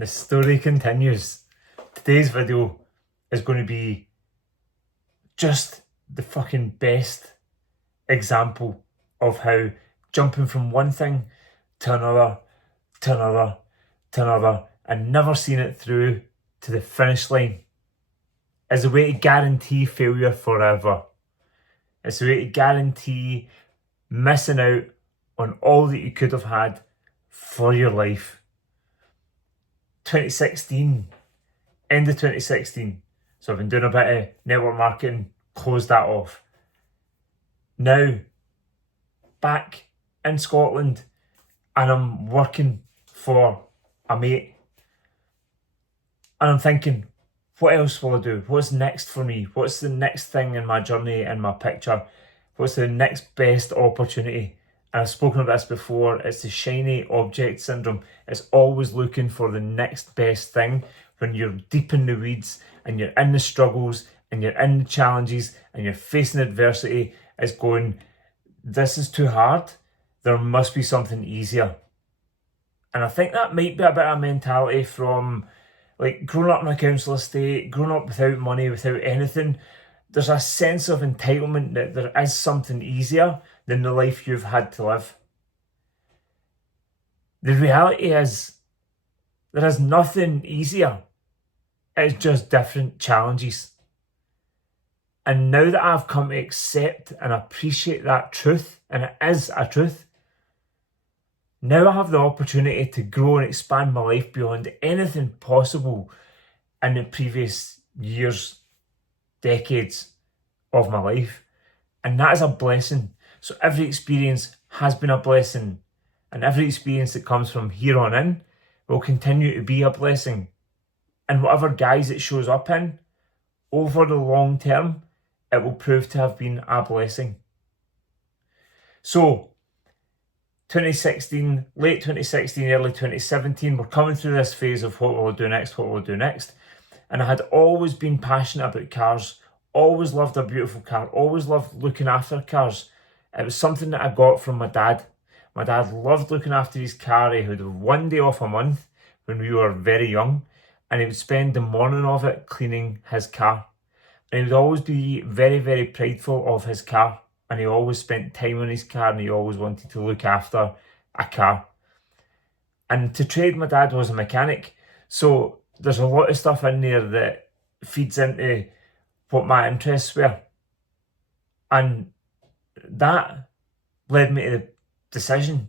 The story continues. Today's video is going to be just the fucking best example of how jumping from one thing to another, to another, to another, and never seeing it through to the finish line is a way to guarantee failure forever. It's a way to guarantee missing out on all that you could have had for your life. 2016, end of 2016. So I've been doing a bit of network marketing, closed that off. Now, back in Scotland, and I'm working for a mate. And I'm thinking, what else will I do? What's next for me? What's the next thing in my journey, in my picture? What's the next best opportunity? And I've spoken about this before. It's the shiny object syndrome. It's always looking for the next best thing when you're deep in the weeds and you're in the struggles and you're in the challenges and you're facing adversity. It's going, this is too hard. There must be something easier. And I think that might be a bit of mentality from like growing up in a council estate, growing up without money, without anything. There's a sense of entitlement that there is something easier than the life you've had to live. The reality is there is nothing easier. It's just different challenges. And now that I've come to accept and appreciate that truth, and it is a truth, now I have the opportunity to grow and expand my life beyond anything possible in the previous years, decades of my life. And that is a blessing. So every experience has been a blessing. And every experience that comes from here on in will continue to be a blessing. And whatever guise it shows up in, over the long term, it will prove to have been a blessing. So, 2016, late 2016, early 2017, we're coming through this phase of what we'll do next, what we'll do next. And I had always been passionate about cars, always loved a beautiful car, always loved looking after cars. It was something that I got from my dad. My dad loved looking after his car. He would have one day off a month when we were very young, and he would spend the morning of it cleaning his car. And he would always be very, very prideful of his car. And he always spent time on his car, and he always wanted to look after a car. And to trade, my dad was a mechanic. So there's a lot of stuff in there that feeds into what my interests were. And that led me to the decision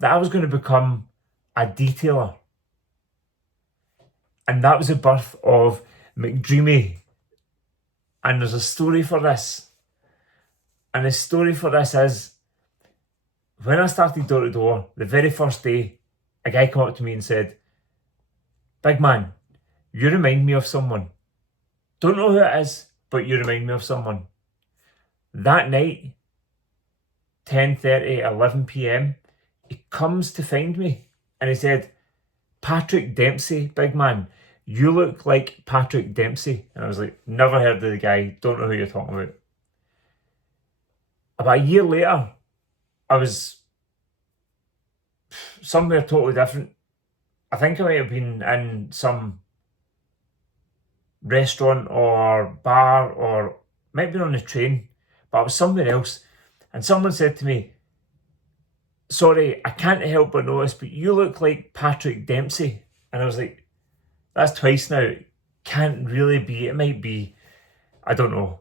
that I was going to become a detailer. And that was the birth of McDreamy. And there's a story for this. And the story for this is, when I started door to door, the very first day, a guy came up to me and said, "Big man, you remind me of someone. Don't know who it is, but you remind me of someone." That night, 10:30, 11 p.m, he comes to find me and he said, "Patrick Dempsey, big man, you look like Patrick Dempsey." And I was like, never heard of the guy, don't know who you're talking about. About a year later, I was somewhere totally different. I think I might have been in some restaurant or bar, or might have been on the train, but I was somewhere else. And someone said to me, "Sorry, I can't help but notice, but you look like Patrick Dempsey." And I was like, that's twice now. It can't really be. It might be. I don't know.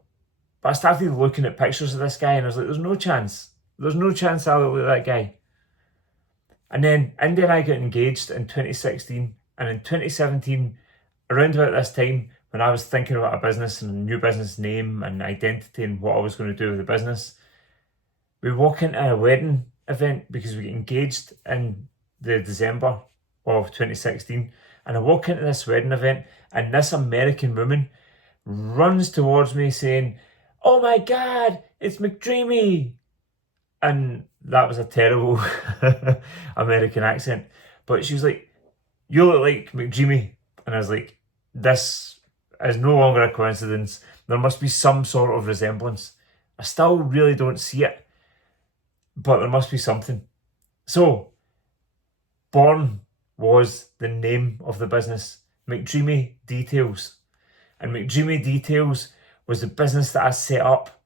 But I started looking at pictures of this guy and I was like, there's no chance. There's no chance I look like that guy. And then Indy and I got engaged in 2016. And in 2017, around about this time, when I was thinking about a business and a new business name and identity and what I was going to do with the business, we walk into a wedding event because we get engaged in the December of 2016. And I walk into this wedding event and this American woman runs towards me saying, "Oh my God, it's McDreamy." And that was a terrible American accent. But she was like, "You look like McDreamy." And I was like, this is no longer a coincidence. There must be some sort of resemblance. I still really don't see it, but there must be something. So, born was the name of the business, McDreamy Details. And McDreamy Details was the business that I set up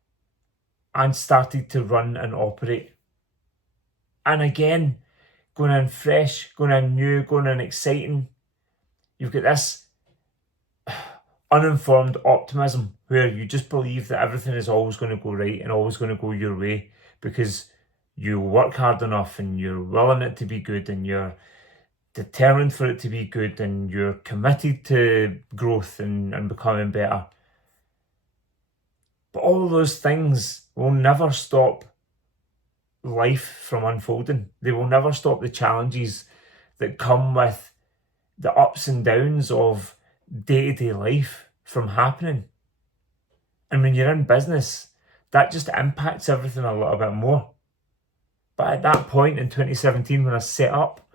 and started to run and operate. And again, going in fresh, going in new, going in exciting. You've got this uninformed optimism where you just believe that everything is always going to go right and always going to go your way because you work hard enough and you're willing it to be good and you're determined for it to be good and you're committed to growth and becoming better. But all of those things will never stop life from unfolding. They will never stop the challenges that come with the ups and downs of day-to-day life from happening. And when you're in business, that just impacts everything a little bit more. But at that point in 2017, when I set up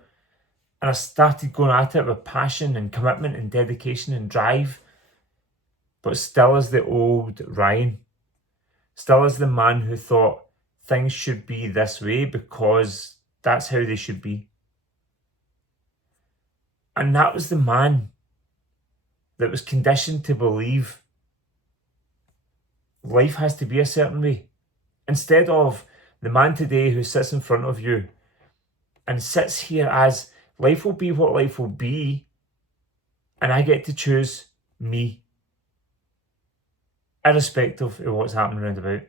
and I started going at it with passion and commitment and dedication and drive, but still as the old Ryan, still as the man who thought things should be this way because that's how they should be. And that was the man that was conditioned to believe life has to be a certain way. Instead of the man today who sits in front of you and sits here as life will be what life will be, and I get to choose me, irrespective of what's happening around about.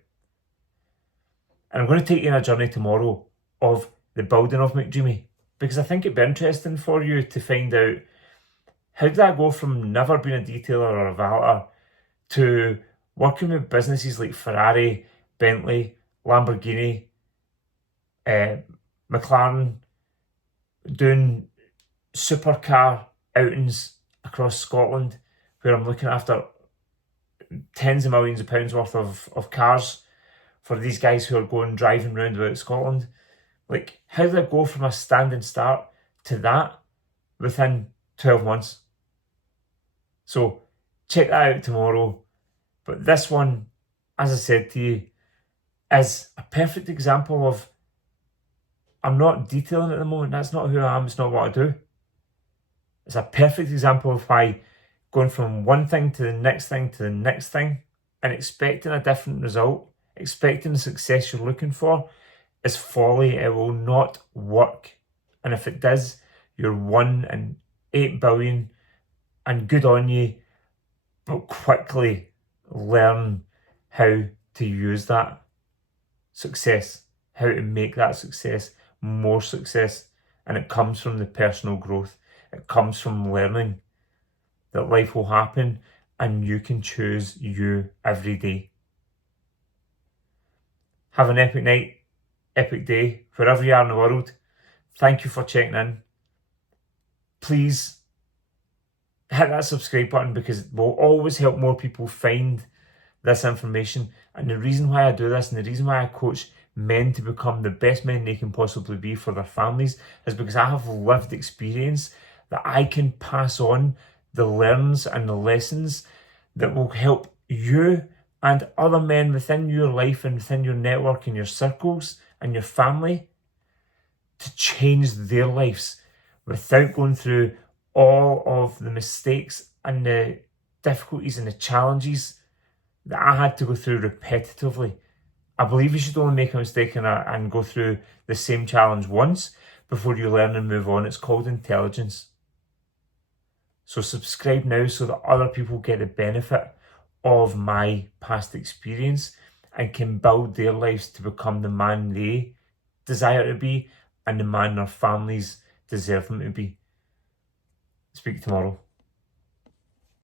And I'm going to take you on a journey tomorrow of the building of McDreamy, because I think it'd be interesting for you to find out how did I go from never being a detailer or a valeter to working with businesses like Ferrari, Bentley, Lamborghini, McLaren, doing supercar outings across Scotland where I'm looking after tens of millions of pounds worth of cars for these guys who are going driving round about Scotland. Like, how did I go from a standing start to that within 12 months? So check that out tomorrow. But this one, as I said to you, is a perfect example of I'm not detailing at the moment. That's not who I am. It's not what I do. It's a perfect example of why going from one thing to the next thing to the next thing and expecting a different result, expecting the success you're looking for, is folly. It will not work. And if it does, you're 1 in 8 billion and good on you, but quickly learn how to use that success, how to make that success more success. And it comes from the personal growth. It comes from learning that life will happen and you can choose you every day. Have an epic night, epic day, wherever you are in the world. Thank you for checking in. Please hit that subscribe button because it will always help more people find this information. And the reason why I do this and the reason why I coach men to become the best men they can possibly be for their families is because I have lived experience that I can pass on the learns and the lessons that will help you and other men within your life and within your network and your circles and your family to change their lives without going through all of the mistakes and the difficulties and the challenges that I had to go through repetitively. I believe you should only make a mistake and go through the same challenge once before you learn and move on. It's called intelligence. So subscribe now so that other people get the benefit of my past experience and can build their lives to become the man they desire to be and the man their families deserve them to be. Speak tomorrow.